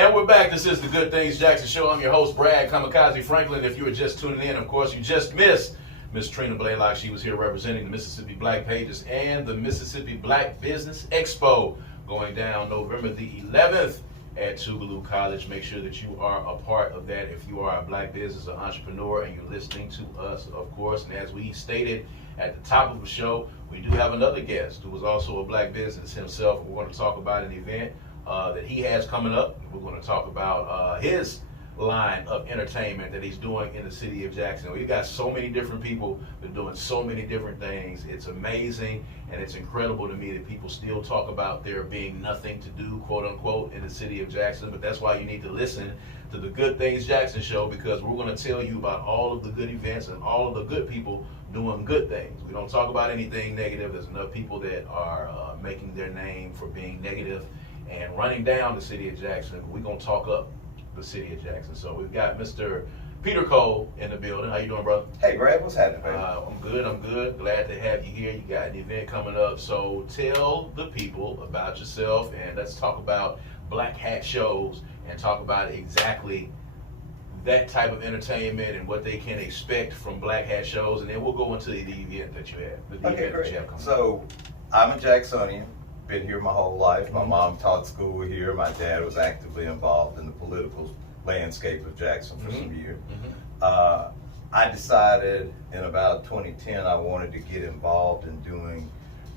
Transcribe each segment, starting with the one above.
And we're back. This is the Good Things Jackson Show. I'm your host, Brad Kamikaze Franklin. If you were just tuning in, of course, you just missed Miss Trina Blaylock. She was here representing the Mississippi Black Pages and the Mississippi Black Business Expo going down November the 11th at Tougaloo College. Make sure that you are a part of that if you are a black business or entrepreneur and you're listening to us, of course. And as we stated at the top of the show, we do have another guest who is also a black business himself. We're going to talk about an event that he has coming up. We're going to talk about his line of entertainment that he's doing in the city of Jackson. We've got so many different people that are doing so many different things. It's amazing and it's incredible to me that people still talk about there being nothing to do, quote unquote, in the city of Jackson. But that's why you need to listen to the Good Things Jackson Show, because we're going to tell you about all of the good events and all of the good people doing good things. We don't talk about anything negative. There's enough people that are making their name for being negative and running down the city of Jackson. We're going to talk up the city of Jackson. So we've got Mr. Peter Cole in the building. How you doing, brother? Hey, Brad, what's happening, baby? I'm good. Glad to have you here. You got an event coming up. So tell the people about yourself, and let's talk about black hat shows and talk about exactly that type of entertainment and what they can expect from black hat shows, and then we'll go into the event that you have. Okay, great. So I'm a Jacksonian. Been here my whole life. My mom taught school here. My dad was actively involved in the political landscape of Jackson for some years. I decided in about 2010 I wanted to get involved in doing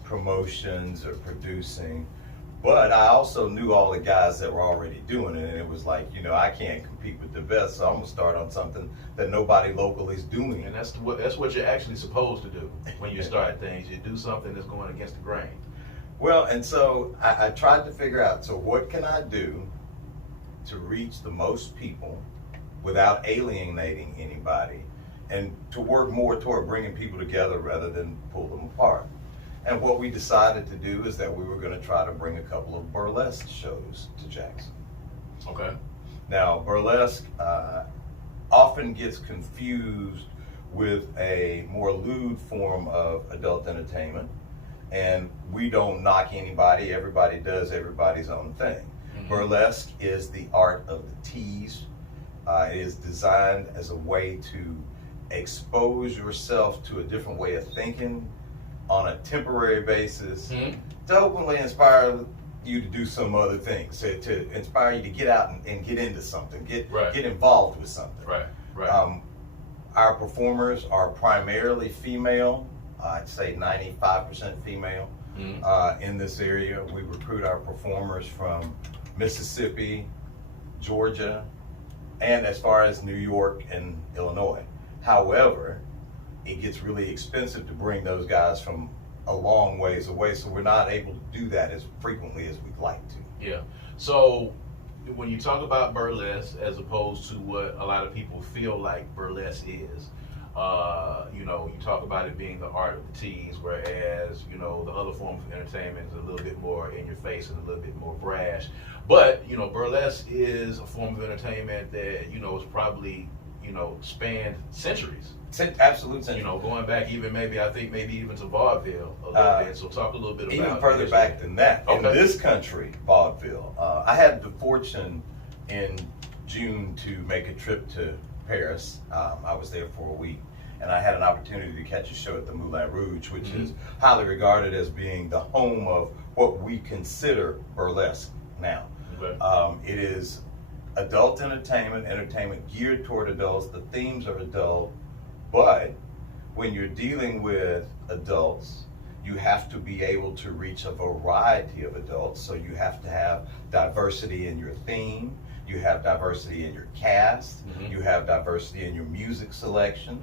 promotions or producing, but I also knew all the guys that were already doing it, and it was like, you know, I can't compete with the best, so I'm gonna start on something that nobody locally is doing. And that's what you're actually supposed to do when you start things. You do something that's going against the grain. Well, and so I tried to figure out, so what can I do to reach the most people without alienating anybody, and to work more toward bringing people together rather than pull them apart. And what we decided to do is that we were going to try to bring a couple of burlesque shows to Jackson. Okay. Now, burlesque often gets confused with a more lewd form of adult entertainment. And we don't knock anybody. Everybody does everybody's own thing. Burlesque is the art of the tease. It is designed as a way to expose yourself to a different way of thinking on a temporary basis, to openly inspire you to do some other things, to inspire you to get out and get into something, get involved with something. Right. Our performers are primarily female. I'd say 95% female in this area. We recruit our performers from Mississippi, Georgia, and as far as New York and Illinois. However, it gets really expensive to bring those guys from a long ways away, so we're not able to do that as frequently as we'd like to. Yeah. So when you talk about burlesque as opposed to what a lot of people feel like burlesque is, you know, you talk about it being the art of the tease, whereas, you know, the other form of entertainment is a little bit more in your face and a little bit more brash. But, you know, burlesque is a form of entertainment that, you know, is probably, you know, spanned centuries. Absolute century. You know, going back even maybe even to vaudeville a little bit. So talk a little bit about even further back than that. Okay. In this country, vaudeville. I had the fortune in June to make a trip to Paris. I was there for a week, and I had an opportunity to catch a show at the Moulin Rouge, which is highly regarded as being the home of what we consider burlesque now. Okay. It is adult entertainment geared toward adults. The themes are adult, but when you're dealing with adults, you have to be able to reach a variety of adults. So you have to have diversity in your theme. You have diversity in your cast. You have diversity in your music selection.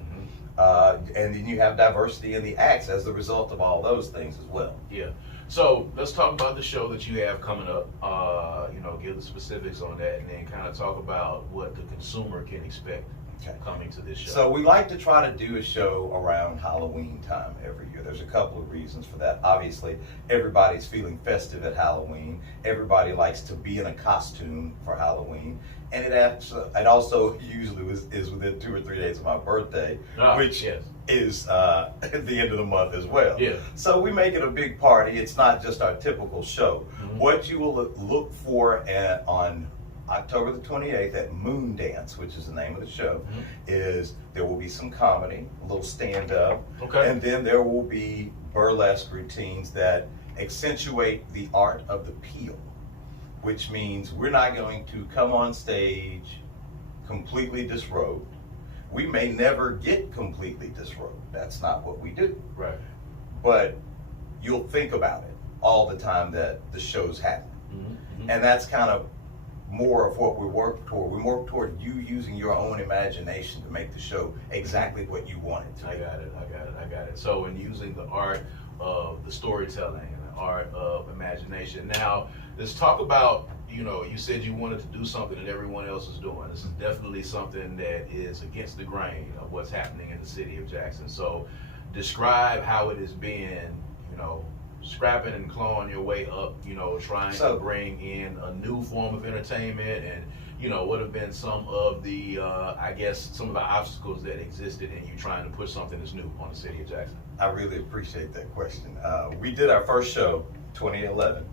And then you have diversity in the acts as a result of all those things as well. Yeah. So let's talk about the show that you have coming up. You know, give the specifics on that, and then kind of talk about what the consumer can expect coming to this show. So we like to try to do a show around Halloween time every year. There's a couple of reasons for that. Obviously, everybody's feeling festive at Halloween. Everybody likes to be in a costume for Halloween. And it also usually is within 2 or 3 days of my birthday, which is at the end of the month as well. Yeah. So we make it a big party. It's not just our typical show. What you will look for on October the 28th at Moondance, which is the name of the show, is there will be some comedy, a little stand-up, and then there will be burlesque routines that accentuate the art of the peel, which means we're not going to come on stage completely disrobed. We may never get completely disrobed. That's not what we do. Right. But you'll think about it all the time that the show's happening. And that's kind of more of what we work toward. We work toward you using your own imagination to make the show exactly what you want it to be. I got it. So in using the art of the storytelling and the art of imagination. Now, let's talk about, you said you wanted to do something that everyone else is doing. This is definitely something that is against the grain of what's happening in the city of Jackson. So describe how it has been, scrapping and clawing your way up, trying to bring in a new form of entertainment and, what have been some of the, some of the obstacles that existed in you trying to push something that's new on the city of Jackson? I really appreciate that question. We did our first show, 2011,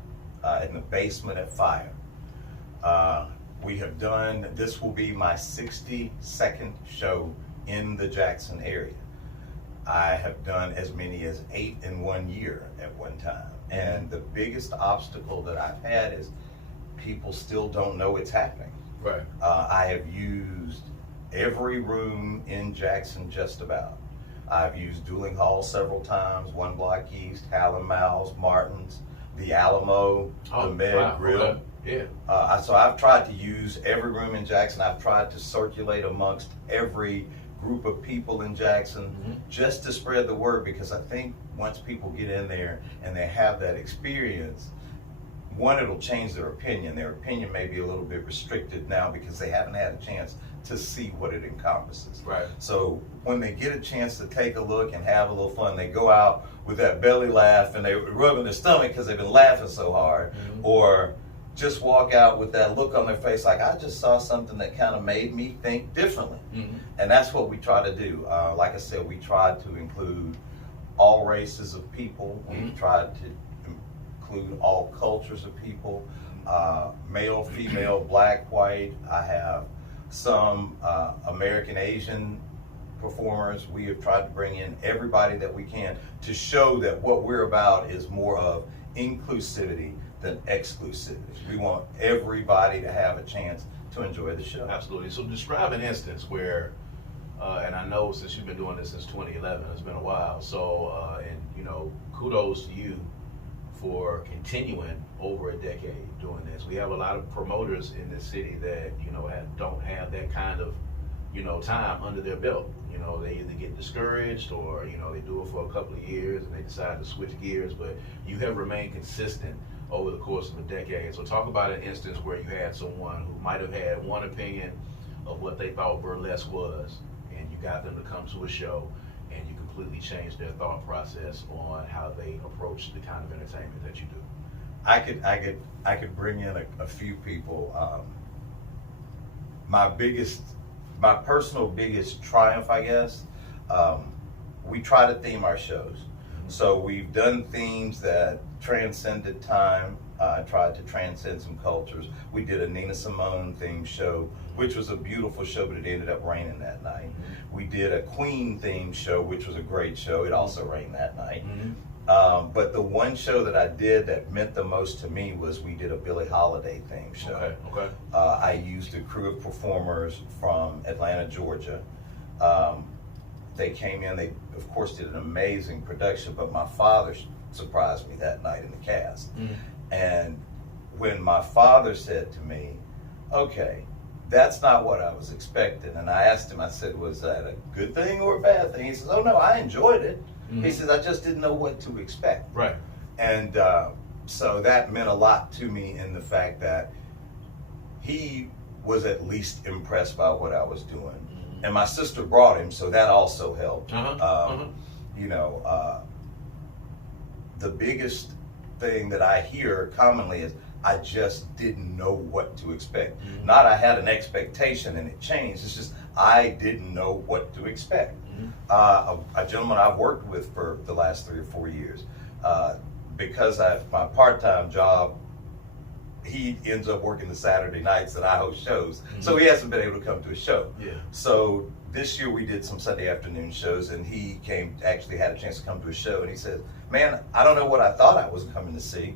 in the basement at Fire. This will be my 62nd show in the Jackson area. I have done as many as 8 in 1 year at one time. And the biggest obstacle that I've had is people still don't know it's happening. Right. I have used every room in Jackson just about. I've used Dueling Hall several times, 1 Block East, Hallam Mouse, Martin's, the Alamo, the Med Grill. Okay. Yeah. So I've tried to use every room in Jackson. I've tried to circulate amongst every group of people in Jackson just to spread the word, because I think once people get in there and they have that experience, one, it'll change their opinion. Their opinion may be a little bit restricted now because they haven't had a chance to see what it encompasses. Right. So when they get a chance to take a look and have a little fun, they go out with that belly laugh and they're rubbing their stomach because they've been laughing so hard, or just walk out with that look on their face like, I just saw something that kind of made me think differently. And that's what we try to do. Like I said, we tried to include all races of people. We've tried to include all cultures of people, male, female, black, white. I have some American Asian performers. We have tried to bring in everybody that we can to show that what we're about is more of inclusivity than exclusivity. We want everybody to have a chance to enjoy the show. Absolutely. So describe an instance where, and I know since you've been doing this since 2011, it's been a while. So, kudos to you for continuing over a decade doing this. We have a lot of promoters in this city that, don't have that kind of, time under their belt. They either get discouraged or, they do it for a couple of years and they decide to switch gears, but you have remained consistent over the course of a decade. So talk about an instance where you had someone who might have had one opinion of what they thought burlesque was, and you got them to come to a show and you completely changed their thought process on how they approach the kind of entertainment that you do. I could bring in a few people. My personal biggest triumph, I guess, we try to theme our shows. So we've done themes that transcended time, tried to transcend some cultures. We did a Nina Simone themed show, which was a beautiful show, but it ended up raining that night. We did a Queen themed show, which was a great show. It also rained that night. But the one show that I did that meant the most to me was we did a Billie Holiday themed show. Okay. I used a crew of performers from Atlanta, Georgia. They came in, they of course did an amazing production, but my father surprised me that night in the cast. And when my father said to me, okay, that's not what I was expecting, and I asked him, I said, was that a good thing or a bad thing? He says, oh no, I enjoyed it. He says, I just didn't know what to expect. Right. And so that meant a lot to me in the fact that he was at least impressed by what I was doing. And my sister brought him, so that also helped. The biggest thing that I hear commonly is, I just didn't know what to expect. Not I had an expectation and it changed, it's just I didn't know what to expect. A gentleman I've worked with for the last 3 or 4 years, because my part-time job, he ends up working the Saturday nights that I host shows. So he hasn't been able to come to a show. Yeah. So this year we did some Sunday afternoon shows, and he actually had a chance to come to a show, and he said, man, I don't know what I thought I was coming to see,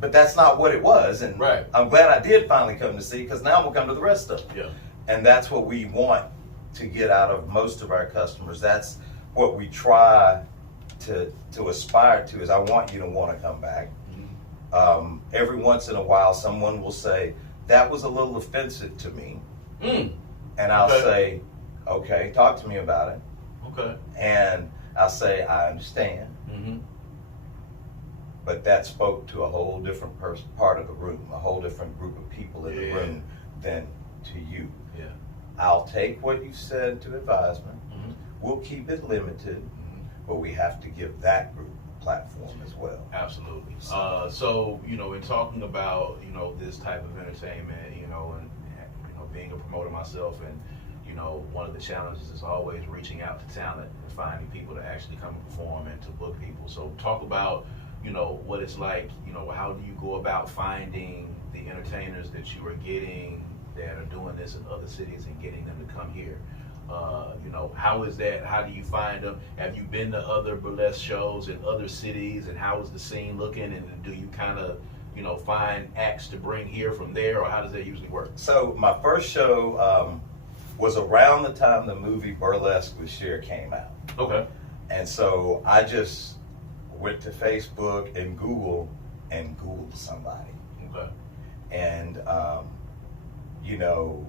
but that's not what it was. And Right. I'm glad I did finally come to see, because now I'm going to come to the rest of them. Yeah. And that's what we want to get out of most of our customers. That's what we try to aspire to, is I want you to want to come back. Every once in a while, someone will say, that was a little offensive to me. And I'll say, okay, talk to me about it. Okay. And I'll say, I understand. But that spoke to a whole different part of the room, a whole different group of people in the room than to you. Yeah. I'll take what you said to advisement. We'll keep it limited, but we have to give that group a platform as well. Absolutely. So, you know, in talking about, you know, this type of entertainment, you know, and you know, being a promoter myself, and you know, one of the challenges is always reaching out to talent and finding people to actually come and perform and to book people. So talk about, you know, what it's like, you know, how do you go about finding the entertainers that you are getting that are doing this in other cities and getting them to come here? You know, how is that? How do you find them? Have you been to other burlesque shows in other cities, and how is the scene looking? And do you kind of, you know, find acts to bring here from there, or how does that usually work? So my first show was around the time the movie Burlesque with Cher came out. Okay. And so I just went to Facebook and Googled somebody. Okay. And, you know,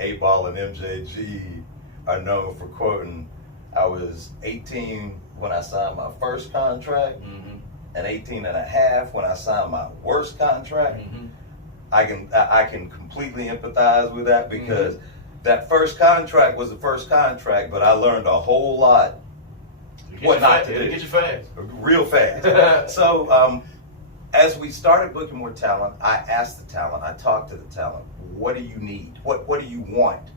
A-Ball and MJG are known for quoting, I was 18 when I signed my first contract, and 18 and a half when I signed my worst contract. I can completely empathize with that, because that first contract was the first contract, but I learned a whole lot what not to do. Get you fast. Real fast. So as we started booking more talent, I asked the talent, I talked to the talent, what do you need? What do you want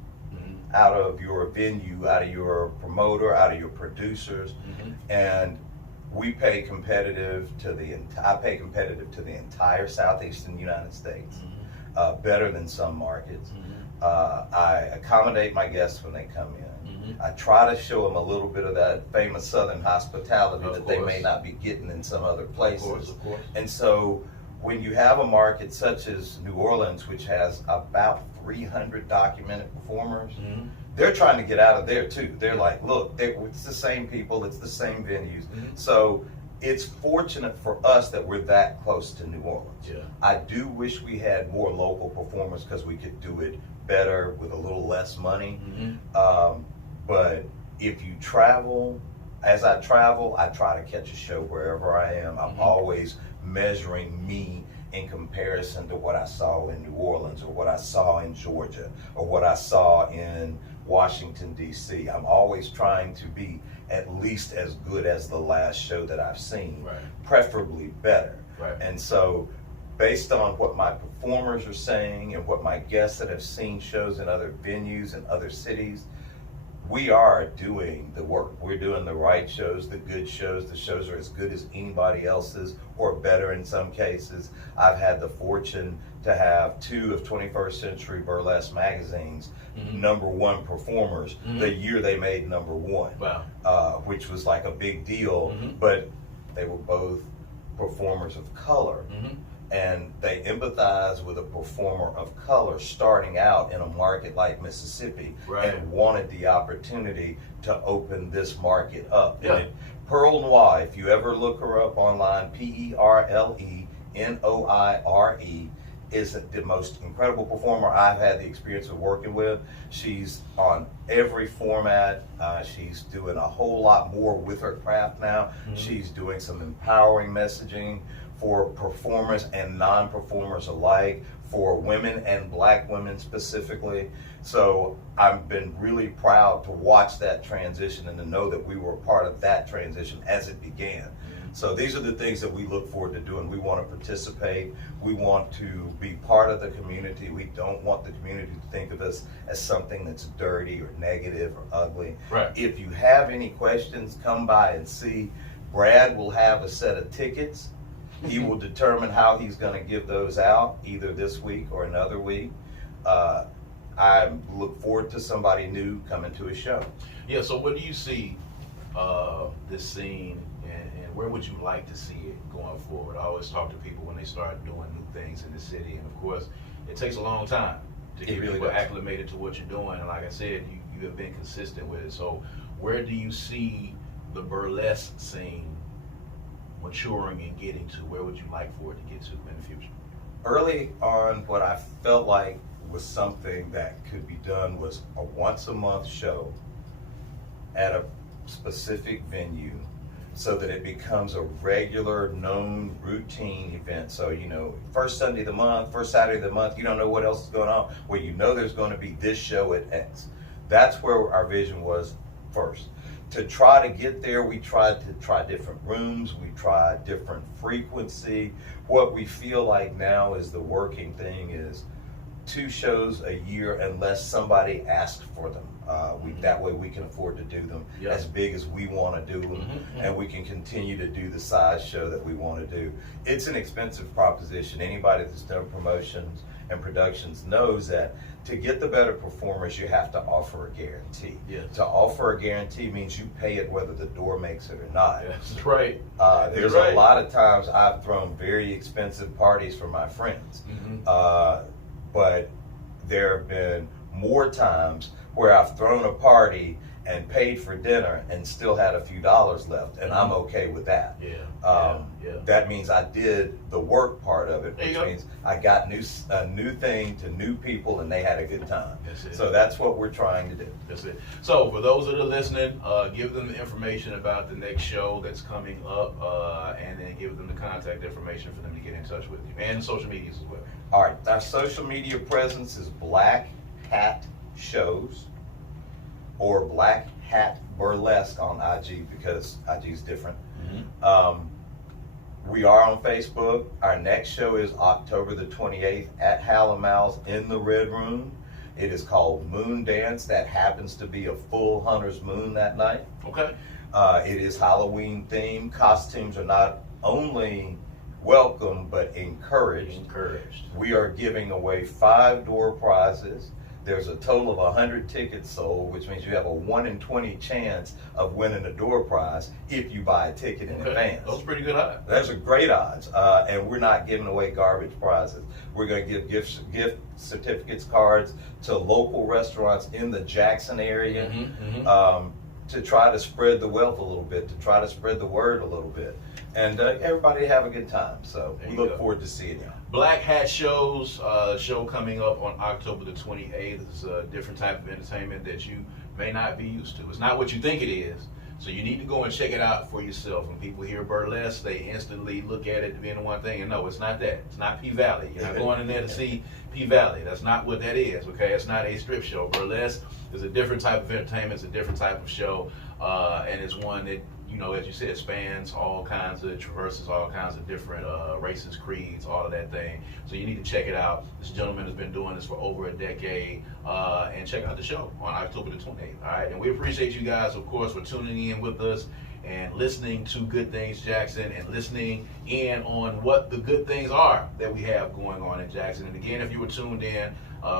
out of your venue, out of your promoter, out of your producers? And we pay competitive to I pay competitive to the entire southeastern United States, better than some markets. I accommodate my guests when they come in. I try to show them a little bit of that famous Southern hospitality that they may not be getting in some other places. Of course. And so when you have a market such as New Orleans, which has about 300 documented performers, they're trying to get out of there too. They're like, look, it's the same people, it's the same venues. So it's fortunate for us that we're that close to New Orleans. Yeah. I do wish we had more local performers, because we could do it better with a little less money. But if you travel, as I travel, I try to catch a show wherever I am. I'm always measuring me in comparison to what I saw in New Orleans, or what I saw in Georgia, or what I saw in Washington, D.C. I'm always trying to be at least as good as the last show that I've seen, preferably better. And so based on what my performers are saying and what my guests that have seen shows in other venues and other cities, we are doing the work. We're doing the right shows, the good shows. The shows are as good as anybody else's, or better in some cases. I've had the fortune to have 2 of 21st Century Burlesque magazines #1 performers the year they made #1. Wow. Which was like a big deal, but they were both performers of color. And they empathize with a performer of color starting out in a market like Mississippi, and wanted the opportunity to open this market up. And Pearl Noire, if you ever look her up online, PERLENOIRE, is the most incredible performer I've had the experience of working with. She's on every format. She's doing a whole lot more with her craft now. She's doing some empowering messaging for performers and non-performers alike, for women and black women specifically. So I've been really proud to watch that transition and to know that we were a part of that transition as it began. So these are the things that we look forward to doing. We want to participate. We want to be part of the community. We don't want the community to think of us as something that's dirty or negative or ugly. If you have any questions, come by and see. Brad will have a set of tickets He will determine how he's going to give those out, either this week or another week. I look forward to somebody new coming to his show. Yeah, so where do you see this scene, and where would you like to see it going forward? I always talk to people when they start doing new things in the city, and of course, it takes a long time to get really people does. acclimated to what you're doing. And like I said, you have been consistent with it. So where do you see the burlesque scene maturing and getting to? Where would you like for it to get to in the future? Early on, what I felt like was something that could be done was a once a month show at a specific venue, so that it becomes a regular, known, routine event. So, you know, first Sunday of the month, first Saturday of the month, you don't know what else is going on. Well, you know there's going to be this show at X. That's where our vision was first. To try to get there, we tried to try different rooms, we tried different frequency. What we feel like now is the working thing is 2 shows a year unless somebody asks for them. That way we can afford to do them as big as we want to do them, and we can continue to do the size show that we want to do. It's an expensive proposition. Anybody that's done promotions and productions knows that to get the better performers, you have to offer a guarantee. Yes. To offer a guarantee means you pay it whether the door makes it or not. That's right. There's a lot of times I've thrown very expensive parties for my friends, but there have been more times where I've thrown a party and paid for dinner and still had a few dollars left, and I'm okay with that. That means I did the work part of it, which means I got a new thing to new people, and they had a good time. So that's what we're trying to do. That's it. So for those that are listening, give them the information about the next show that's coming up, and then give them the contact information for them to get in touch with you, and social medias as well. All right, our social media presence is Black Hat Shows or Black Hat Burlesque on IG, because IG is different. We are on Facebook. Our next show is October the 28th at Hal and Mal's in the Red Room. It is called Moondance. That happens to be a full hunter's moon that night. Okay. It is Halloween themed. Costumes are not only welcome but encouraged. We are giving away 5 door prizes. There's a total of 100 tickets sold, which means you have a 1 in 20 chance of winning a door prize if you buy a ticket in advance. Those are pretty good odds. Those are great odds, and we're not giving away garbage prizes. We're going to give gift certificates, cards to local restaurants in the Jackson area to try to spread the wealth a little bit, to try to spread the word a little bit, and everybody have a good time. So we look forward to seeing you. Black Hat Shows, show coming up on October the 28th. It's a different type of entertainment that you may not be used to. It's not what you think it is. So you need to go and check it out for yourself. When people hear burlesque, they instantly look at it being one thing, and no, it's not that. It's not P-Valley. You're not going in there to see P-Valley. That's not what that is, okay? It's not a strip show. Burlesque is a different type of entertainment. It's a different type of show, and it's one that, you know, as you said, spans all kinds of, traverses all kinds of different races, creeds, all of that thing. So you need to check it out. This gentleman has been doing this for over a decade, and check out the show on October the 28th, all right? And we appreciate you guys, of course, for tuning in with us and listening to Good Things Jackson, and listening in on what the good things are that we have going on in Jackson. And again, if you were tuned in,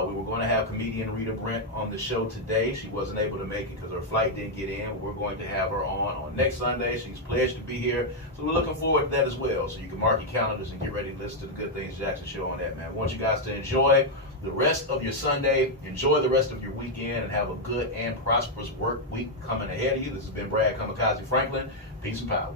we were going to have comedian Rita Brent on the show today. She wasn't able to make it because her flight didn't get in. We're going to have her on next Sunday. She's pledged to be here. So we're looking forward to that as well. So you can mark your calendars and get ready to listen to the Good Things Jackson show on that, man. I want you guys to enjoy the rest of your Sunday, enjoy the rest of your weekend, and have a good and prosperous work week coming ahead of you. This has been Brad Kamikaze Franklin. Peace and power.